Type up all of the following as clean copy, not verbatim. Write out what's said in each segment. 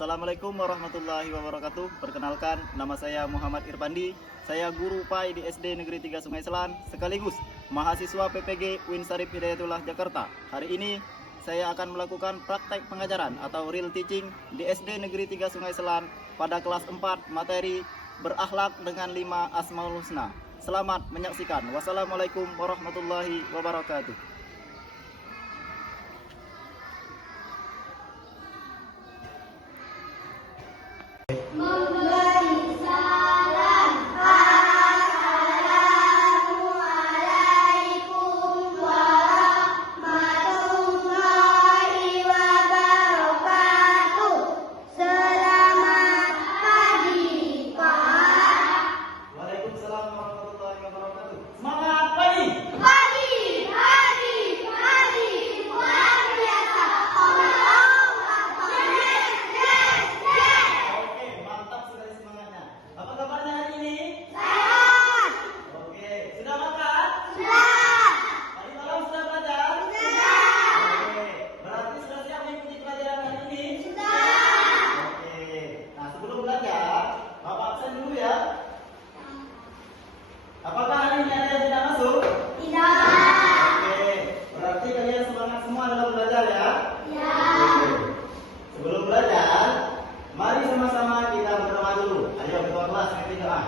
Assalamualaikum warahmatullahi wabarakatuh. Perkenalkan, nama saya Muhammad Irfandi. Saya guru PAI di SD Negeri 3 Sungai Selan, sekaligus mahasiswa PPG UIN Syarif Hidayatullah Jakarta. Hari ini saya akan melakukan praktek pengajaran atau real teaching di SD Negeri 3 Sungai Selan pada kelas 4 materi berakhlak dengan 5 Asmaul Husna. Selamat menyaksikan. Wassalamualaikum warahmatullahi wabarakatuh. Apakah hari ini ada yang tidak masuk? Tidak. Oke, berarti kalian semangat semua dalam belajar ya? Ya. Oke. Sebelum belajar, mari sama-sama kita berdoa dulu. Ayo ketua kelas kita doa.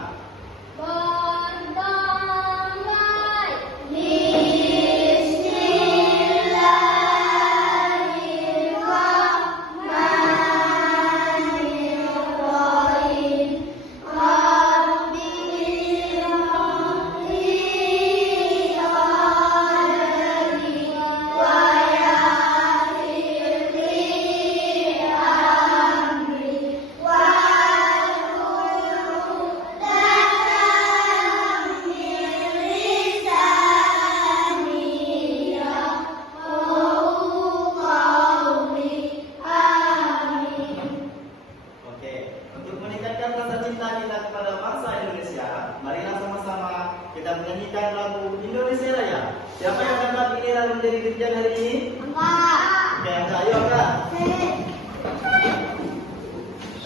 Marilah sama-sama kita menyanyikan lagu Indonesia Raya. Siapa yang dapat giliran menjadi dirijen hari ini? Oke, ayo Kak.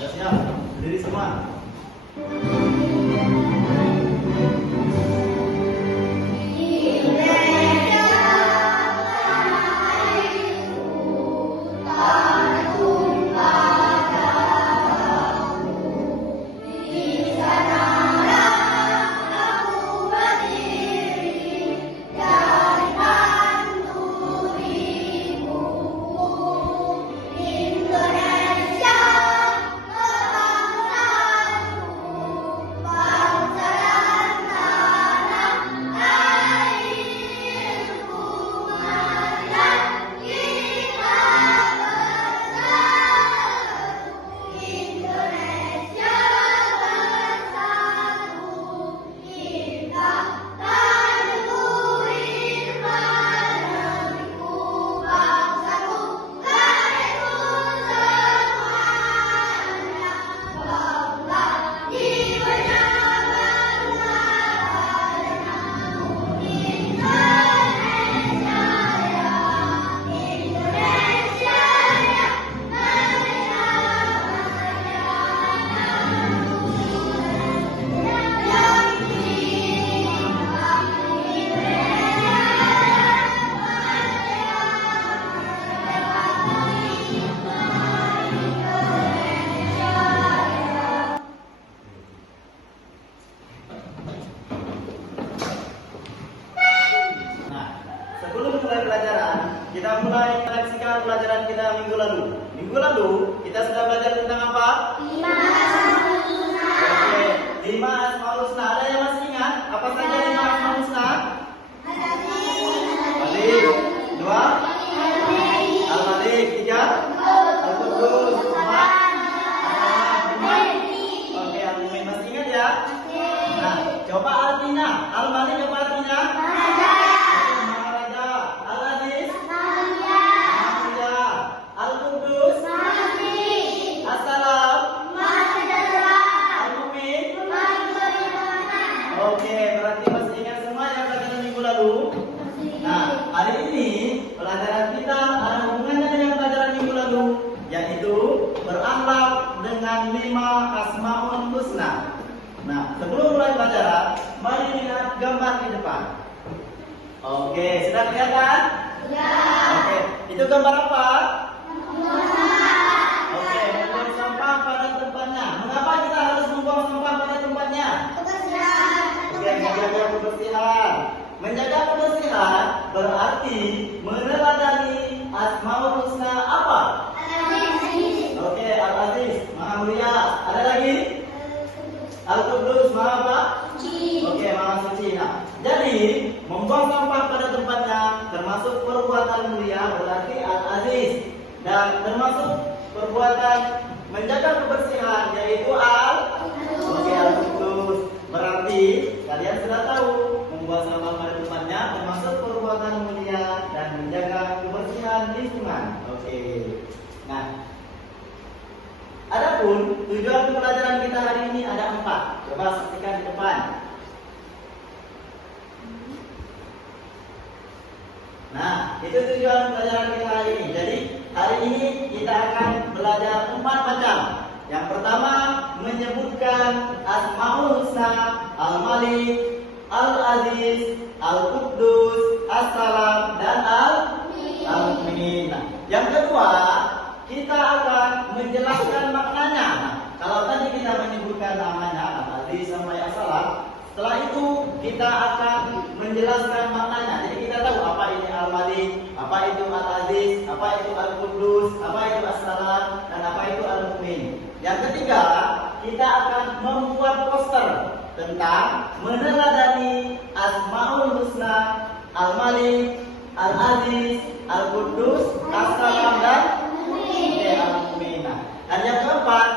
Sudah siap? Berdiri semua. Kita mulai melanjutkan pelajaran kita minggu lalu. Minggu lalu kita sudah belajar tentang apa? 5 Asmaul Husna. Oke, 5 Asmaul Husna. Ada yang masih ingat? Apa saja 5 Asmaul Husna? Al-Malik, 2, Al-Malik, 3, Al-Qudus, 4, Oke, Al-Mumin masih ingat ya? Nah, coba artinya. Al-Malik apa artinya? Oke, berarti masih sebelum mulai pelajaran, mari lihat gambar di depan. Oke, sudah kelihatan? Ya. Oke, itu gambar apa? Oke, membuang sampah pada tempatnya. Mengapa kita harus membuang sampah pada tempatnya? Oke, menjaga kebersihan. Menjaga kebersihan berarti meneladani Asmaul Husna apa? Oke, Al-Aziz, Maha Mulia. Ada lagi? Al-Qudus, Maha apa? Oke, Maha Suci. Nah, jadi membuang sampah pada tempatnya termasuk perbuatan mulia berarti Al-Aziz, dan termasuk perbuatan menjaga kebersihan yaitu Oke, Al-Qudus. Berarti kalian sudah tahu membuang sampah pada tempatnya termasuk perbuatan mulia dan menjaga kebersihan lingkungan. Oke. Nah, adapun tujuan pelajaran kita hari ini ada 4. Coba saksikan di depan. Nah, itu tujuan pelajaran kita hari ini. Jadi, hari ini kita akan belajar 4 macam. Yang pertama, menyebutkan Asmaul Husna, Al-Malik, Al-Aziz, Al-Quddus, As-Salam, dan Al-Mu'min. Nah, yang kedua, kita akan menjelaskan maknanya. Nah, kalau tadi kita menyebutkan namanya Al-Aziz sampai As-Salam, setelah itu kita akan menjelaskan maknanya. Jadi kita tahu apa ini Al-Malik, apa itu Al-Aziz, apa itu Al-Quddus, apa itu As-Salam, dan apa itu Al-Mu'min. Yang ketiga, kita akan membuat poster tentang meneladani Asmaul Husna, Al-Malik, Al-Aziz, Al-Quddus, As-Salam, dan Al-Mu'min. Dan yang keempat,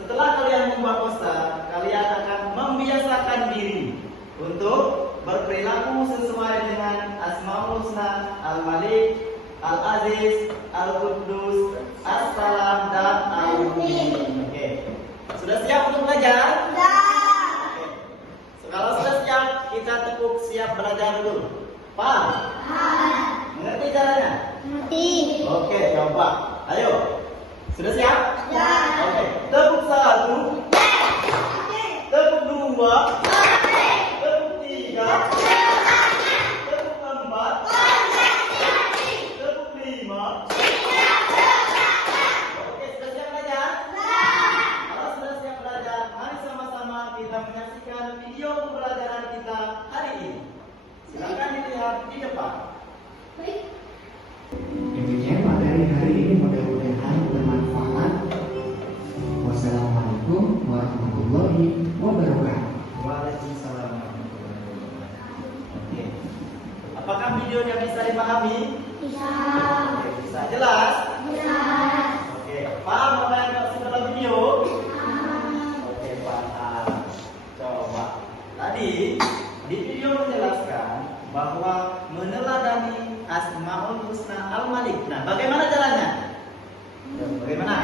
setelah kalian membuat poster, kalian akan membiasakan diri untuk berperilaku sesuai dengan Asmaul Husna, Al-Malik, Al-Aziz, Al-Quddus, As-Salam, dan Al-Mu'min. Oke. Sudah siap untuk belajar? Oke. Kalau sudah siap, kita cukup siap belajar dulu. Paham? Mengerti caranya? Oke, coba. Ayo. Sudah siap? Ya. Oke. Tepuk 1. Tepuk 2. Tepuk 3. Tepuk 4. Tepuk 5. Oke, sudah siap belajar? Kalau sudah siap belajar, mari sama-sama kita menyaksikan video pembelajaran kita hari ini. Silakan dilihat di depan. Demikian materi hari ini, mudah-mudahan bermanfaat. Wassalamualaikum warahmatullahi wabarakatuh. Waalaikumsalam warahmatullahi wabarakatuh. Oke. Apakah videonya bisa dipahami? Oke, bisa. Jelas? Oke. Paham apa yang dimaksud dalam video? Oke, paham. Coba. Tadi di video menjelaskan bahwa meneladani Asmaul Husna Al-Malik. Nah, bagaimana caranya? Bagaimana?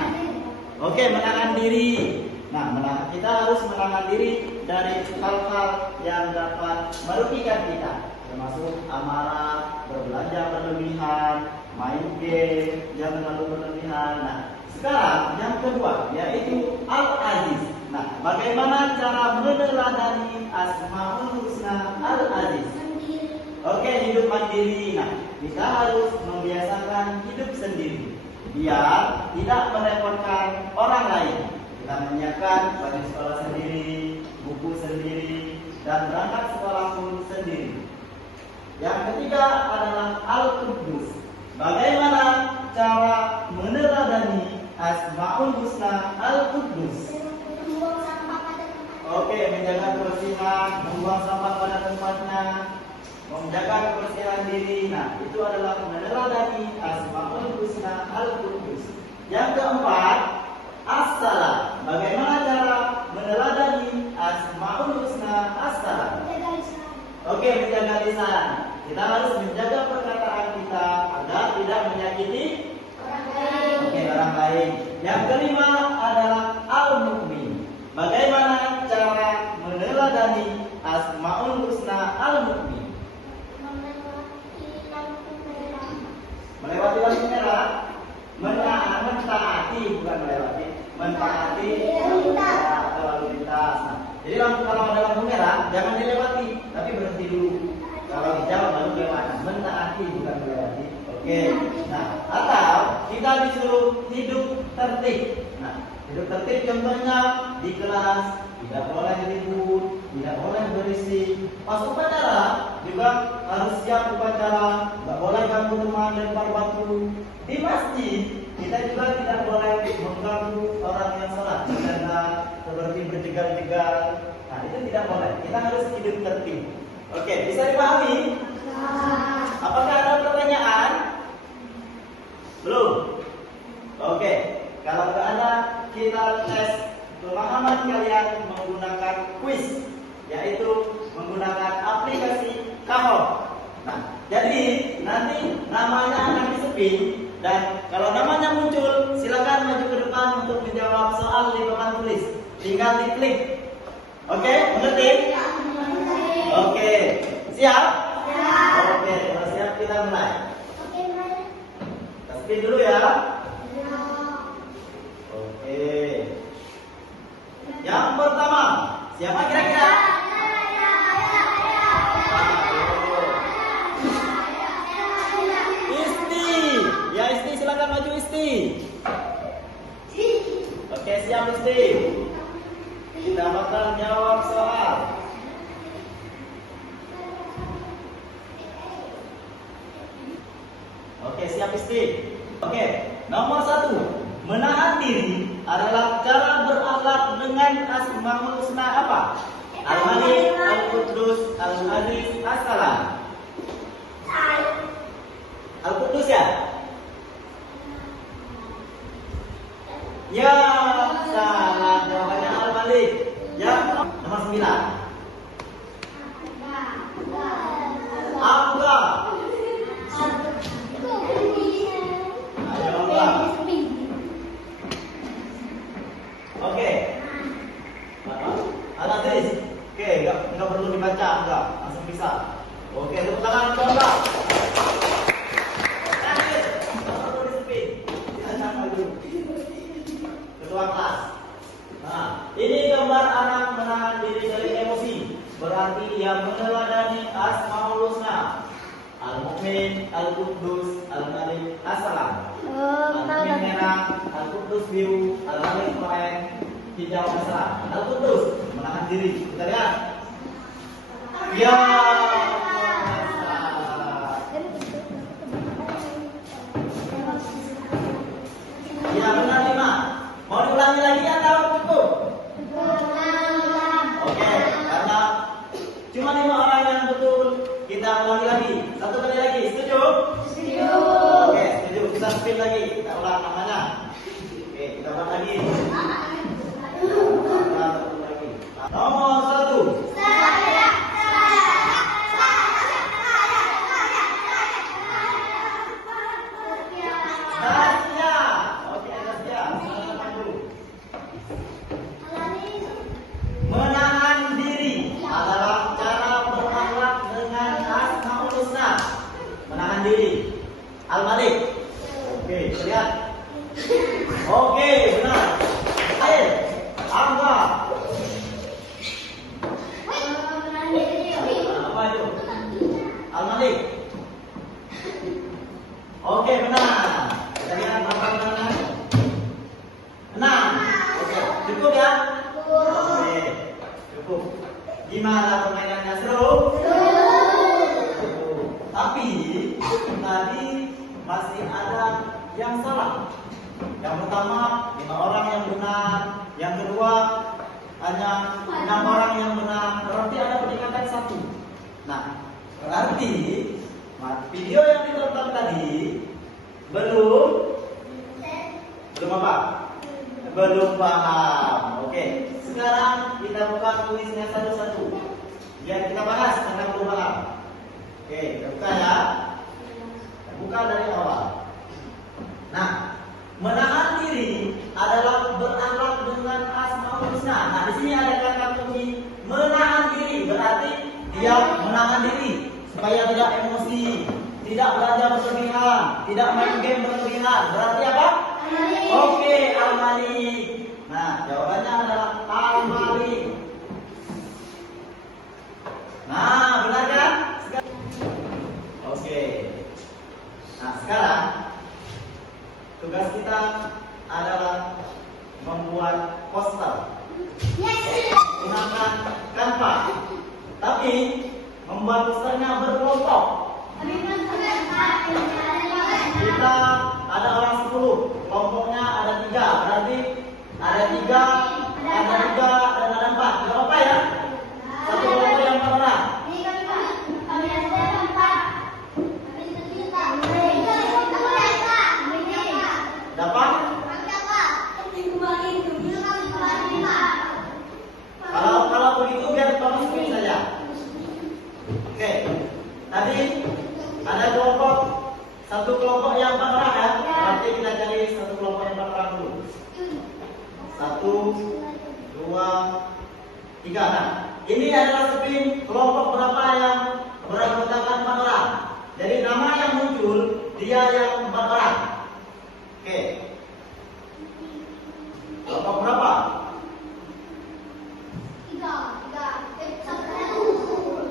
Oke, menahan diri. Nah, kita harus menahan diri dari hal-hal yang dapat merugikan kita, termasuk amarah, berbelanja berlebihan, main game yang terlalu berlebihan. Nah, sekarang yang kedua yaitu Al-Aziz. Nah, bagaimana cara meneladani Asmaul Husna Al-Aziz? Oke, hidup mandiri. Nah, kita harus membiasakan hidup sendiri biar tidak merepotkan orang lain. Kita menyiapkan baju sekolah sendiri, buku sendiri, dan berangkat sekolah pun sendiri. Yang ketiga adalah Al-Quddus. Bagaimana cara meneladani Asmaul Husna Al-Quddus? Oke, menjaga kebersihan, membuang sampah pada tempatnya, menjaga kebersihan diri. Nah, itu adalah meneladani Asmaul Husna Al-Quddus. Yang keempat, As-Salam. Bagaimana cara meneladani Asmaul Husna As-Salam? Oke, menjaga lisan. Kita harus menjaga perkataan kita agar tidak menyakiti orang lain. Yang kelima adalah Al-Mu'min. Bagaimana cara meneladani Asmaul Husna Al-Mu'min? Melewati lampu merah, mentaati, bukan melewati, mentaati lalu lintas. Nah, Jadi kalau ada lampu merah jangan dilewati, tapi berhenti dulu. Kalau hijau baru lewat. Mentaati bukan melewati. Oke. Nah, atau kita disuruh hidup tertib. Nah, hidup tertib contohnya di kelas tidak boleh ribut, tidak boleh berisik. Pas upacara juga harus siap upacara, nggak boleh ganggu teman lempar batu. Di masjid kita juga tidak boleh mengganggu orang yang sholat, karena seperti berjegal-jegal. Nah, itu tidak boleh. Kita harus hidup tertib. Oke, bisa dipahami? Apakah ada pertanyaan? Belum? Oke, kalau nggak ada, kita tes pemahaman kalian menggunakan quiz, yaitu menggunakan aplikasi Kahoot. Nah, jadi nanti namanya akan disepin, dan kalau namanya muncul, silakan maju ke depan untuk menjawab soal di papan tulis. Tinggal diklik. Oke, mengerti? Oke, siap? Oke, kalau siap kita mulai. Kita spin dulu ya. Oke. Yang pertama, siapa kira-kira? Isti. Ya Isti, silakan maju Isti. Oke, siap Isti. Kita bakal jawab soal. Oke, siap Isti. Oke, nomor 1. Menahan diri adalah cara berakhlak dengan Asmaul Husna apa? Al-Malik, Al-Quddus, Al-Aziz, As-Salam. Al-Quddus ya? Ya, salah. Jawabannya Al-Malik. Ya, nomor 9. Angga. Ayo Angga. Oke. Al-Aziz. Oke, enggak perlu dibaca, enggak. Langsung bisa. Oke, tepuk tangan untuk Angga. Lanjut. Nomor 2 disepin. Kita maju. Ketua kelas. Nah, ini gambar anak menahan diri dari emosi. Berarti ia meneladani Asmaul Husna. Al-Mu'min, Al-Quddus, Al-Malik, As-Salam. Al-Mu'min merah, Al-Quddus biru, Al-Malik oranye, hijau, As-Salam. Al-Quddus menahan diri. Kita lihat. Ya. Ya, benar 5. Mau diulangi lagi atau cukup? Oke, karena cuma 5 orang yang betul, kita ulangi lagi. 1 kali lagi, setuju? Setuju. Oke, setuju. Kita spin lagi, kita ulang namanya. Oke, kita ulang lagi. Satu lagi. Nomor 1. Tasya. Oke, Tasya. Menahan diri adalah cara berakhlak dengan Asmaul Husna. Menahan diri. Al-Malik. Oke, lihat. Oke, benar. Ayo, Angga. Apa itu? Al-Malik. Oke, benar. Kita lihat berapa benar. 6. Oke, cukup ya? Oke, cukup. Gimana permainannya, seru? Tapi tadi masih ada yang salah. Yang pertama 5 orang yang benar, yang kedua hanya 6 orang yang benar. Berarti ada peningkatan 1. Nah, berarti video yang ditonton tadi belum apa? Belum paham. Oke, sekarang kita buka tulisnya satu-satu. Biar kita bahas tentang perubahan. Oke, kita buka ya. Kita buka dari awal. Nah, menahan diri adalah berakhlak dengan Asmaul Husna. Nah, di sini ada kata kunci menahan diri. Berarti dia menahan diri supaya tidak emosi, tidak belanja berlebihan, tidak main game berlebihan. Berarti apa? Oke, Al-Malik. Nah, jawabannya adalah Al-Malik. Nah, benar kan? Oke. Nah, sekarang tugas kita adalah membuat poster menggunakan kanvas. Tapi membuat posternya berkelompok. Kita ada orang 10, kelompoknya ada 3, berarti ada 3, ada 3 dan ada 4. Tidak apa-apa ya? Satu kelompok yang berperan. Dapat? Kalau begitu biar kamu screen saja. Oke. Tadi ada kelompok, satu kelompok yang berperan ya. Nanti kita cari satu kelompok yang berperan dulu. 1, 2, 3. Nah, ini adalah screen kelompok berapa yang beranggotakan 4 orang. Jadi nama yang muncul dia yang berperan. Oke. Kelompok berapa? 3.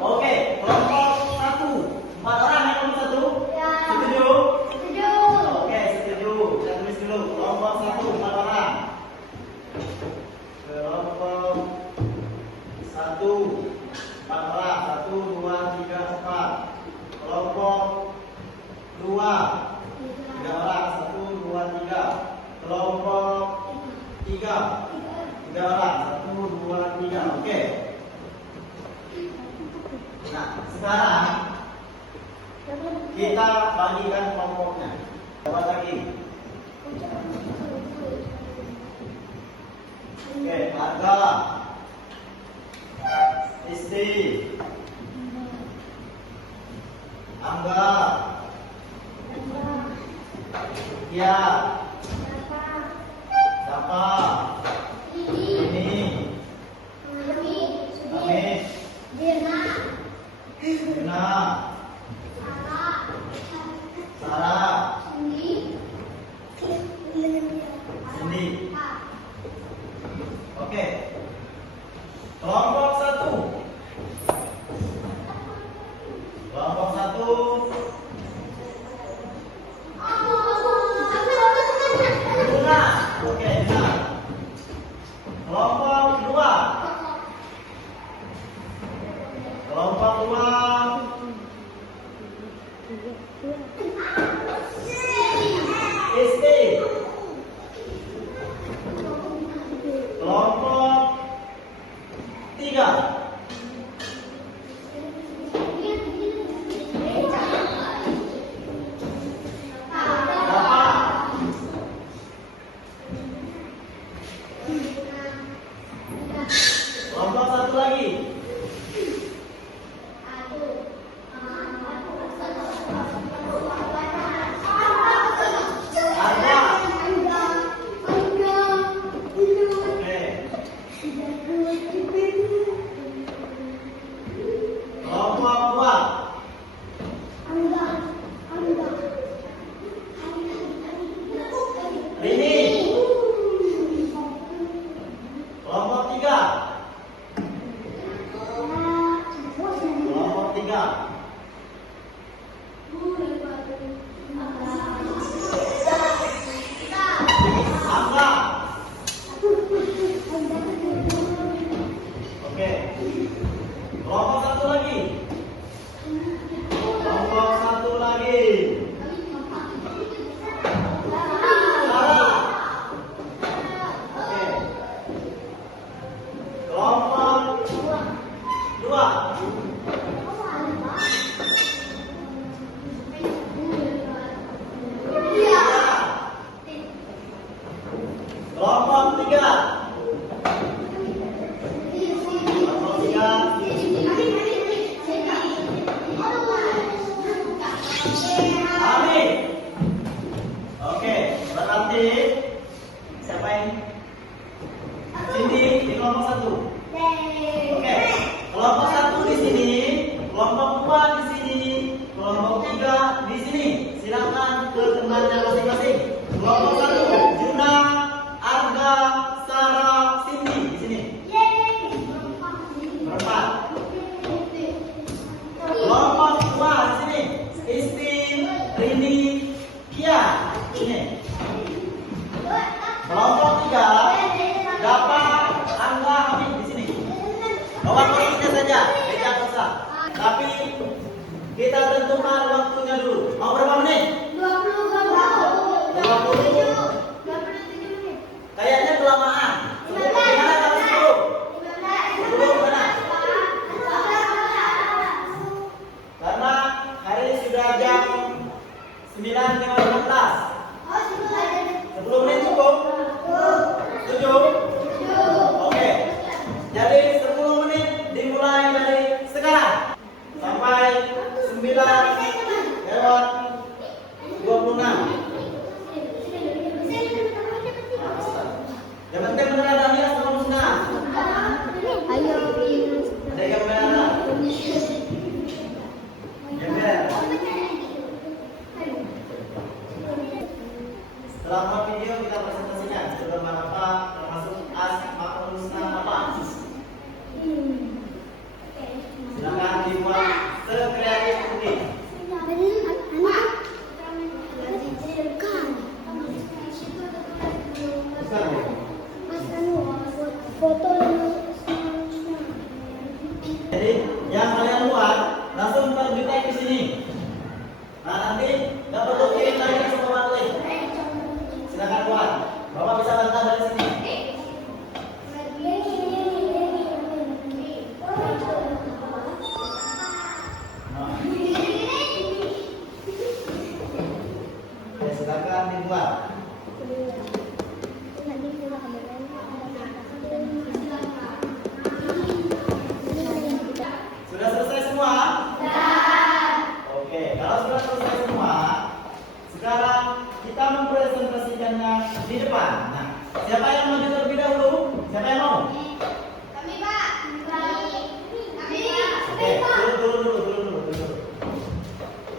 Oke, kelompok 1. 4 orang yang kelompok 1. Ya. Setuju? Oke, setuju. Kita tulis dulu. Kelompok 1, 4 orang. Kelompok 1, 4 orang. 1, 2, 3, 4. Kelompok 2, 3 orang. 1, 2, 3. Kelompok 3, 3 orang. 1, 2, 3. Oke. Nah, sekarang kita bagikan kelompoknya. Coba lagi. Oke, harga istri, Angga, ya, siapa? Ini, Amis, Dina, Sarah, Cindy. Oke. Kelompok 1. Kelompok 1. Dina. Oke, Dina. Kelompok 2. Kelompok 2. Isti. Kelompok 3. Bapak. Kelompok 1 lagi. Ada. Oke. Kelompok 2. Rini. Kelompok 3. Kelompok 3. Angga. Oke. Kelompok 1 lagi. Kelompok 1 lagi. Sarah. Oke. Kelompok 2. Kelompok 3. Kelompok 3. Amin. Oke, berarti siapa ini? Cindy di kelompok 1. Oke, kelompok 1 di sini, kelompok 2 di sini, kelompok 3 di sini. Silakan ke tempatnya masing-masing. Kelompok 1, Juna, Arga, Sarah, Cindy di sini. Berempat. Iya, ini. Kelompok 3 dapat angka habis di sini. Bawa posisinya saja, tidak usah. Tapi kita tentukan waktunya dulu. Mau berapa menit? 20. Kayaknya kelamaan. Gimana kalau 10? 10 mana? Karena hari ini sudah jam 9.15. 10 menit cukup? 7? Oke. Jadi 10 menit dimulai dari sekarang sampai 9:26. Yang penting benar ada niat sama musnah. Ayo. Ada yang benar. Yang benar. Setelah buat video kita presentasikan sebelum apa termasuk asmaul husna apa. Silakan dibuat sekreatif mungkin. Jadi yang kalian buat langsung terbitkan di sini. Nah nanti dapat kirim lagi ke semua link. Silakan buat. Bapak bisa bantah dari sini. Ya, silakan dibuat. Sudah selesai semua? Oke, kalau sudah selesai semua, sekarang kita mempresentasikannya di depan. Nah, siapa yang mau terlebih dahulu? Siapa yang mau? Oke, dulu.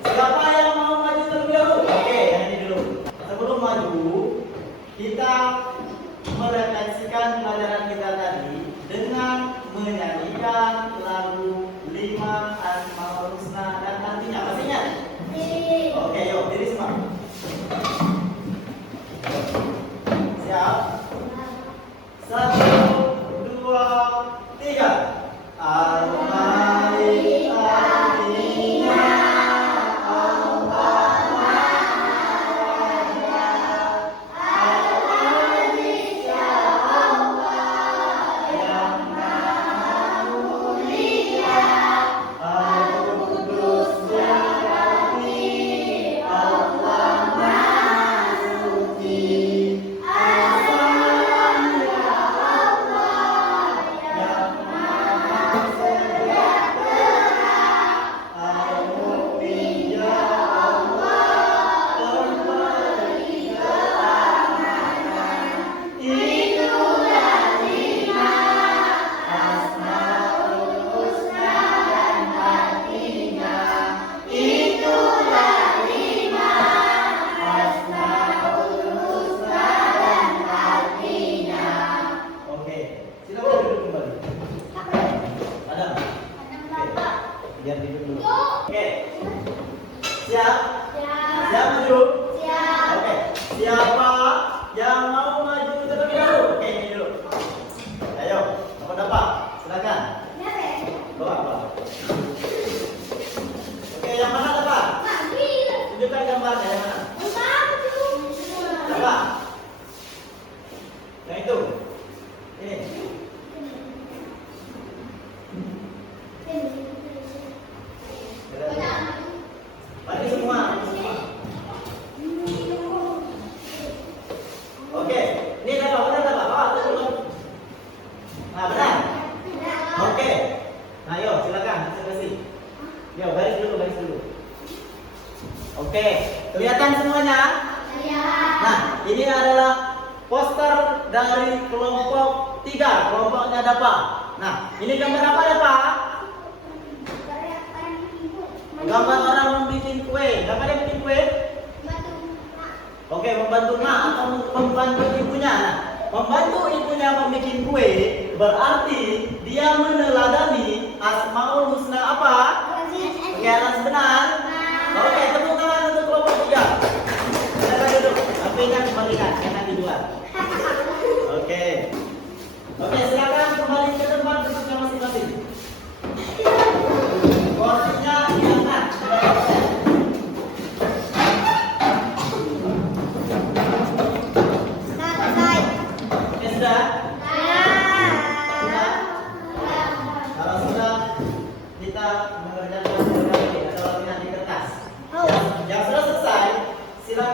Siapa yang mau maju terlebih dahulu? Oke, yang ini dulu. Sebelum maju, kita merefleksikan pelajaran kita tadi dengan menyanyikan lagu 5 Asmaul Husna dan artinya. Masih ingat? Oke, yuk, diri semua. Siap? 1, 2, 3. Al-Malik artinya Allah Maha Al-Aziz ya Allah yang Maha Mulia Al-Qudus ya Rabbi Allah Maha Suci As-Salam ya Allah yang Maha Sejahtera Al-Mu'min ya Allah pemberi keamanan. Itulah 5 Asmaul Husna dan artinya. Itulah 5 Asmaul Husna dan artinya. Oke, silakan duduk kembali. Ada? Biar duduk dulu. Oke. Siap? Siap maju? Oke. Siapa yang mau maju terlebih dahulu? Oke, ini dulu. Ayo, dapat. Silakan. Bawa. Oke, yang mana dapat? Tunjukkan gambarnya yang mana? Dapat. Yang itu. Ini. Bagi semua. Oke, ini dapat, benar dapat. Bawa dulu. Nah, benar. Oke. Nah, yuk silakan presentasi. Yuk, baris dulu. Oke, kelihatan semuanya? Nah, ini adalah poster dari kelompok 3, kelompoknya Dapa. Nah, ini gambar apa Dapa? Gambar orang membuat kue. Siapa yang bikin kue? Oke, membantu mak atau membantu ibunya. Nah, membantu ibunya membuat kue berarti dia meneladani Asmaul Husna apa? Oke, harus benar. Oke, tepuk tangan untuk kelompok 3.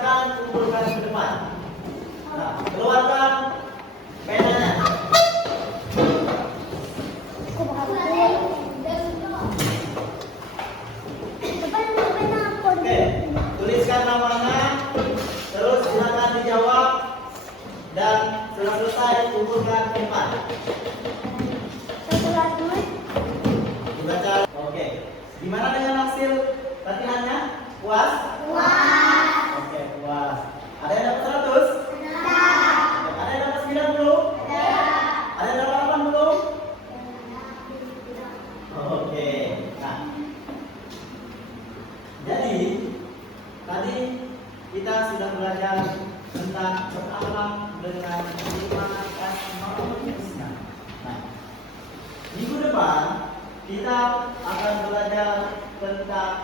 silakan kumpulkan ke depan. Nah, keluarkan penanya. Oke, tuliskan namanya, terus silakan dijawab, dan setelah selesai kumpulkan ke depan. Dibaca. Oke, gimana dengan hasil latihannya? Puas? Oke, puas. Ada yang dapat 100? Ada yang dapat 90? Ada yang dapat 80? Oke. Nah, jadi tadi kita sudah belajar tentang berakhlak dengan lima asmaul husna. Nah, minggu depan kita akan belajar tentang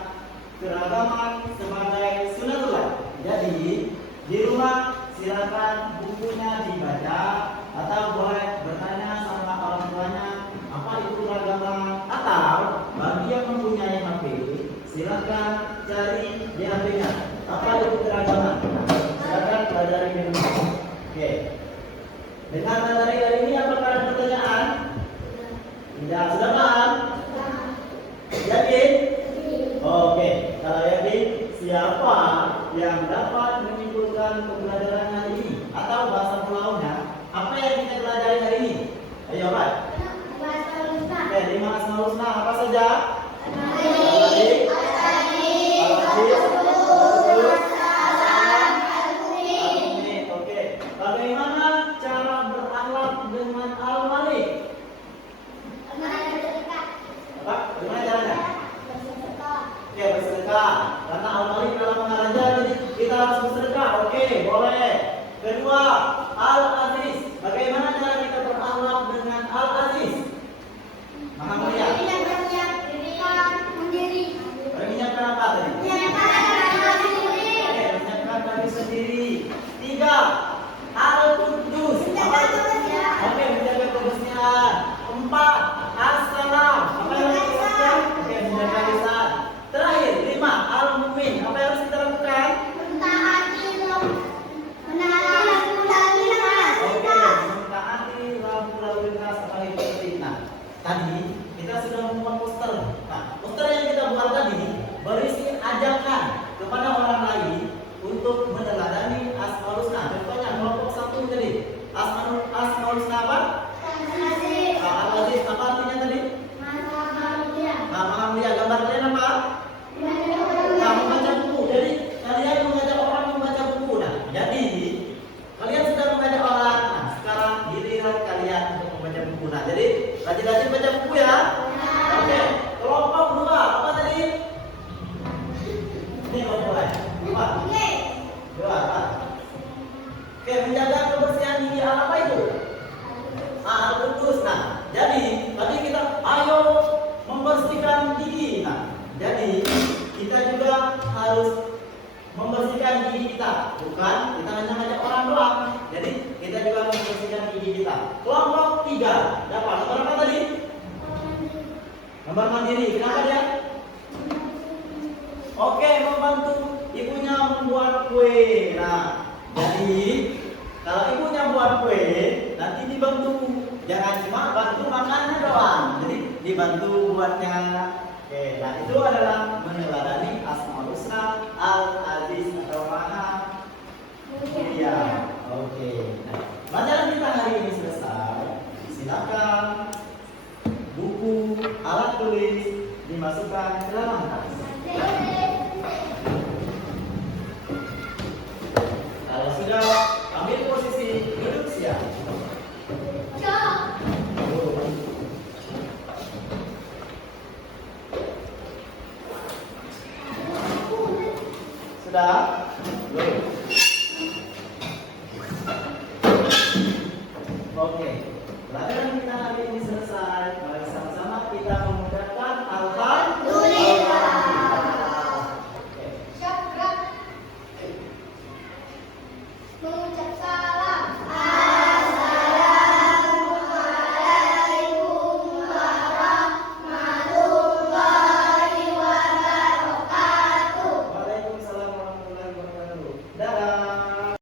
keragaman sebagai sunatullah. Jadi di rumah silakan bukunya dibaca atau boleh bertanya sama orang tuanya apa itu keragaman, atau bagi yang mempunyai HP silakan cari di HP-nya apa itu keragaman. Silakan pelajari di rumah. Oke. Dengan materi hari ini apakah ada pertanyaan? Tidak, sudah paham? Yakin? Oke, kalau yakin, siapa yang dapat menyimpulkan pembelajaran hari ini atau bahasa pulaunya? Apa yang kita pelajari hari ini? Ayo, Pak. Oke, 5 asmaul husna apa saja? Oke, bagaimana cara berakhlak dengan Al-Malik? Apa? Bagaimana caranya? Oke, bersedekah. Karena Al-Malik dalam mengaraja, jadi kita harus bersedekah. Oke, boleh. Kedua, Al-Aziz. Bagaimana cara kita berakhlak dengan Al-Aziz? Maha mulia. Menyiapkan apa tadi? Oke, menyiapkan diri sendiri. 3, Al-Qudus. Oke, menjaga kebersihan. 4, As-Salam. Apa yang harus kita lakukan? Oke, menjaga lisan. Terakhir, 5, Al-Mu'min. Apa yang harus kita lakukan? Oke, mentaati lampu lalu lintas apa itu penting. Nah, tadi kita sudah membuat poster. Nah, poster yang kita buat tadi berisi ajakan kepada orang lain untuk meneladani asmaul husna. Contohnya kelompok 1 tadi. Asmaul husna apa? Al-Aziz. Apa artinya tadi? Maha mulia. Gambar kalian apa? Nah, membaca buku. Jadi kalian mengajak orang membaca buku. Nah, jadi kalian sudah mengajak orang. Nah, sekarang giliran kalian untuk membaca buku. Nah, jadi rajin-rajin baca buku ya. Oke. Kelompok 2 apa tadi? Ini kelompok lain. 2. Apa? Oke, menjaga kebersihan gigi apa itu? Al-Qudus. Nah, jadi tadi kita ayo membersihkan gigi. Nah, jadi kita juga harus membersihkan gigi kita. Bukan kita hanya ngajak orang doang. Jadi kita juga membersihkan gigi kita. Kelompok 3. Dapat nomor apa tadi? Nomor mandiri. Kenapa dia? Oke, membantu ibunya membuat kue. Nah, jadi kalau ibunya buat kue, nanti dibantu. Jangan cuma bantu makannya doang. Jadi dibantu buatnya. Oke, nah itu adalah meneladani asmaul husna Al-Aziz atau Maha Mulia. Oke. Nah, pelajaran kita hari ini selesai. Silakan buku, alat tulis dimasukkan ke dalam tas. Kalau sudah, ambil posisi duduk siap. Sudah? Belum.